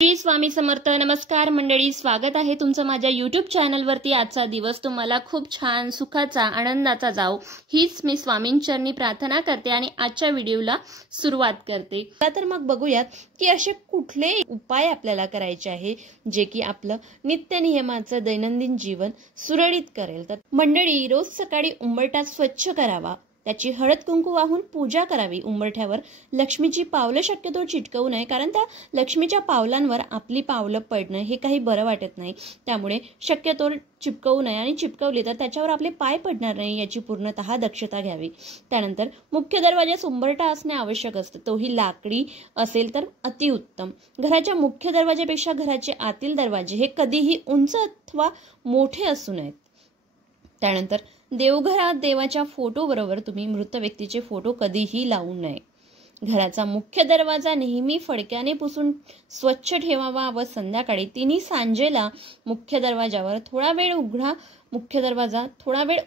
श्री स्वामी समर्थ. नमस्कार मंडळी, स्वागत आहे तुमचं माझ्या यूट्यूब चॅनलवरती. आजचा दिवस तुम्हाला खूप छान सुखाचा आनंदाचा जाओ हीच मी स्वामींचरणी प्रार्थना करते आणि आजच्या व्हिडिओला सुरुवात करते. तर मग बघूयात की असे कुठले उपाय आपल्याला करायचे आहे जे की आपलं नित्यनियमाचं दैनंदिन जीवन सुरळीत करेल. तर मंडळी, रोज सकाळी उंबरठा स्वच्छ करावा, त्याची हळद कुंकू वाहून पूजा करावी. उंबरठ्यावर लक्ष्मीची पावलं शक्यतो चिटकवू नये, कारण त्या लक्ष्मीच्या पावलांवर आपली पावलं पडणं हे काही बरं वाटत नाही. त्यामुळे शक्यतो चिपकवू नये आणि चिपकवली तर त्याच्यावर आपले पाय पडणार नाही याची पूर्णतः दक्षता घ्यावी. त्यानंतर मुख्य दरवाजास उंबरठा असणे आवश्यक असते, तोही लाकडी असेल तर अतिउत्तम. घराच्या मुख्य दरवाजापेक्षा घराचे आतील दरवाजे हे कधीही उंच अथवा मोठे असू नयेत. त्यानंतर देवघरात देवाच्या फोटो बरोबर तुम्ही मृत व्यक्तीचे फोटो कधीही लावू नये. घराचा मुख्य दरवाजा नेहमी फडक्याने पुसून स्वच्छ ठेवावा व संध्याकाळी तिन्ही सांजेला मुख्य दरवाजा थोडा वेळ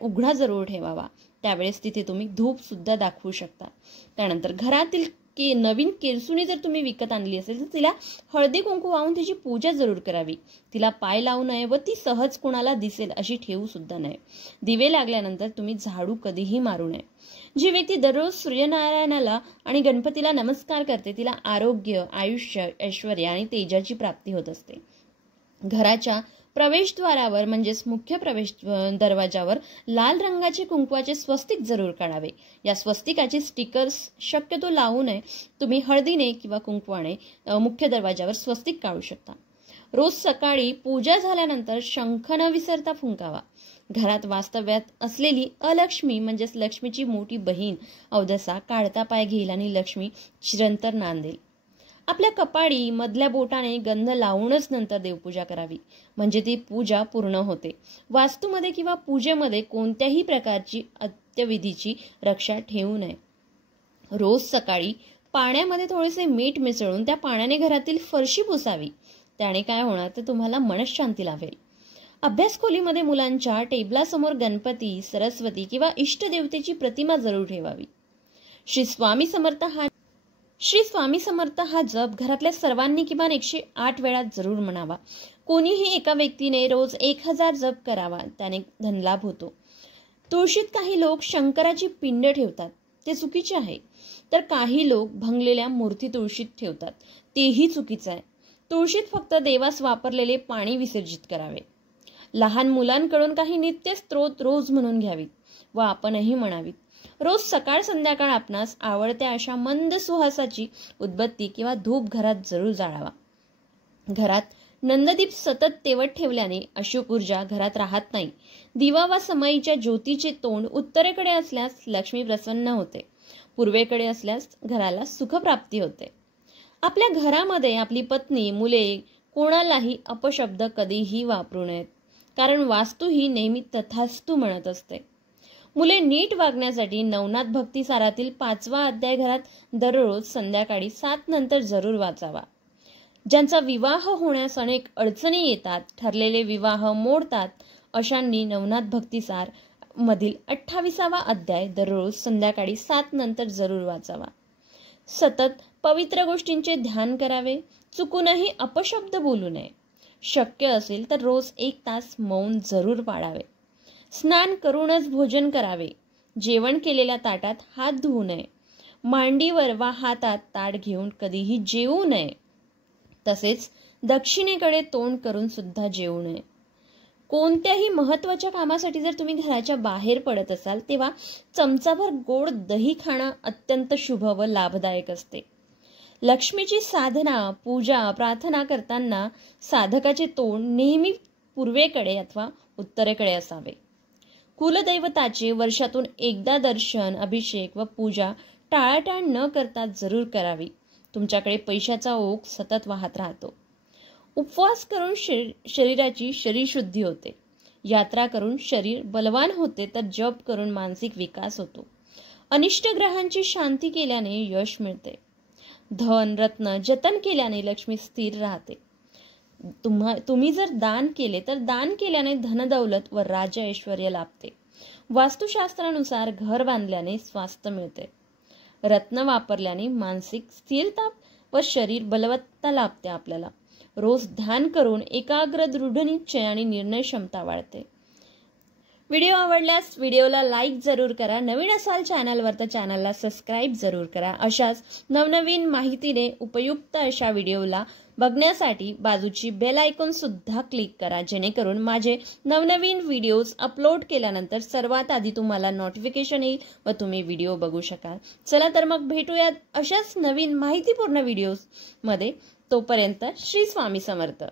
उघडा जरूर ठेवावा. त्यावेळेस तिथे तुम्ही धूप सुद्धा दाखवू शकता. त्यानंतर घरातील नवीन केरसुणी जर तुम्ही विकत आणली असेल तर तिला हळदी कुंकू वाहून तिची पूजा जरूर करावी. तिला पाय लावू नये व ती सहज कुणाला दिसेल अशी ठेवू सुद्धा नये. दिवे लागल्यानंतर तुम्ही झाडू कधीही मारू नये. जी व्यक्ती दररोज सूर्यनारायणाला आणि गणपतीला नमस्कार करते तिला आरोग्य, आयुष्य, ऐश्वर्य आणि तेजाची प्राप्ती होत असते. घराच्या प्रवेशद्वारावर म्हणजेच मुख्य प्रवेश दरवाजावर लाल रंगाचे कुंकवाचे स्वस्तिक जरूर काढावे. या स्वस्तिकाचे स्टिकर्स शक्यतो लावू नये. तुम्ही हळदीने किंवा कुंकवाने मुख्य दरवाजावर स्वस्तिक काढू शकता. रोज सकाळी पूजा झाल्यानंतर शंख न विसरता फुंकावा. घरात वास्तव्यात असलेली अलक्ष्मी म्हणजेच लक्ष्मीची मोठी बहीण अवदसा काढता पाय घेईल आणि लक्ष्मी चिरंतर नांदेल. आपल्या कपाळी मधल्या बोटाने गंध लावूनच नंतर देवपूजा करावी, म्हणजे ती पूजा पूर्ण होते. वास्तूमध्ये किंवा पूजेमध्ये कोणत्याही प्रकारची अंत्यविधीची रक्षा ठेवू नये. रोज सकाळी पाण्यामध्ये थोडेसे मीठ मिसळून त्या पाण्याने घरातील फरशी पुसावी. त्याने काय होणार तर तुम्हाला मनशांती लाभेल. अभ्यास खोलीमध्ये मुलांच्या टेबलासमोर गणपती, सरस्वती किंवा इष्टदेवतेची प्रतिमा जरूर ठेवावी. श्री स्वामी समर्थ हा जप घरातल्या सर्वांनी किमान 108 वेळा जरूर म्हणावा. कोणीही एका व्यक्तीने रोज 1000 जप करावा, त्याने धनलाभ होतो. तुळशीत काही लोक शंकराची पिंड ठेवतात, ते चुकीचे आहे. तर काही लोक भंगलेल्या मूर्ती तुळशीत ठेवतात, तेही चुकीचं आहे. तुळशीत फक्त देवास वापरलेले पाणी विसर्जित करावे. लहान मुलांकडून काही नित्य स्तोत्र रोज म्हणून घ्यावीत व आपणही म्हणावीत. रोज सकाळ संध्याकाळ आपणास आवडत्या अशा मंद सुहासाची उदबत्ती किंवा धूप घरात जरूर जाळावा. घरात नंददीप सतत तेवत ठेवल्याने अशुभ ऊर्जा घरात राहत नाही. दिवा वा समईच्या ज्योतीचे तोंड उत्तरेकडे असल्यास लक्ष्मी प्रसन्न होते, पूर्वेकडे असल्यास घराला सुखप्राप्ती होते. आपल्या घरामध्ये आपली पत्नी, मुले कोणालाही अपशब्द कधीही वापरू नयेत, कारण वास्तू ही नेहमी तथास्तु म्हणत असते. मुले नीट वागण्यासाठी नवनाथ भक्ती सारातील 5वा अध्याय घरात दररोज संध्याकाळी 7 नंतर जरूर वाचावा. ज्यांचा विवाह होण्यास अनेक अडचणी येतात, ठरलेले विवाह मोडतात, अशांनी नवनाथ भक्तिसार मधील 28वा अध्याय दररोज संध्याकाळी 7 नंतर जरूर वाचावा. सतत पवित्र गोष्टींचे ध्यान करावे. चुकूनही अपशब्द बोलू नये. शक्य असेल तर रोज 1 तास मौन जरूर पाळावे. स्नान करूनच भोजन करावे. जेवण केलेल्या ताटात हात धुवू नये. मांडीवर वा हातात ताट घेऊन कधीही जेवू नये. तसेच दक्षिणेकडे तोंड करून सुद्धा जेवू नये. कोणत्याही महत्वाच्या कामासाठी जर तुम्ही घराच्या बाहेर पडत असाल तेव्हा चमचाभर गोड दही खाणं अत्यंत शुभ व लाभदायक असते. लक्ष्मीची साधना, पूजा, प्रार्थना करताना साधकाचे तोंड नेहमी पूर्वेकडे अथवा उत्तरेकडे असावे. कुलदैवताचे वर्षातून एकदा दर्शन, अभिषेक व पूजा टाळाटाळ न करता जरूर करावी. तुमच्याकडे पैशाचा ओघ सतत वाहत राहतो. उपवास करून शरीराची शरीरशुद्धी होते. यात्रा करून शरीर बलवान होते, तर जप करून मानसिक विकास होतो. अनिष्ट ग्रहांची शांती केल्याने यश मिळते. धन रत्न जतन केल्याने लक्ष्मी स्थिर राहते. तुम्ही जर दान केले तर दान केल्याने धनदौलत व राज्य ऐश्वर्य लाभते. वास्तुशास्त्रानुसार घर बांधल्याने स्वास्थ्य मिळते. रत्न वापरल्याने मानसिक स्थिरता व शरीर बलवत्ता लाभते आपल्याला. रोज ध्यान करून एकाग्र दृढनिश्चय आणि निर्णय क्षमता वाढते. व्हिडिओ आवडल्यास व्हिडिओला लाईक जरूर करा. नवीन असाल चॅनलवर तर चॅनलला सबस्क्राईब जरूर करा. अशाच नवनवीन माहितीने उपयुक्त अशा व्हिडिओला बघण्यासाठी बाजूची बेल आयकॉन सुद्धा क्लिक करा, जेणेकरून माझे नवनवीन व्हिडिओज अपलोड केल्यानंतर सर्वात आधी तुम्हाला नोटिफिकेशन येईल व तुम्ही व्हिडिओ बघू शकाल. चला तर मग भेटूयात अशाच नवीन माहितीपूर्ण व्हिडिओज मध्ये. तोपर्यंत श्री स्वामी समर्थ.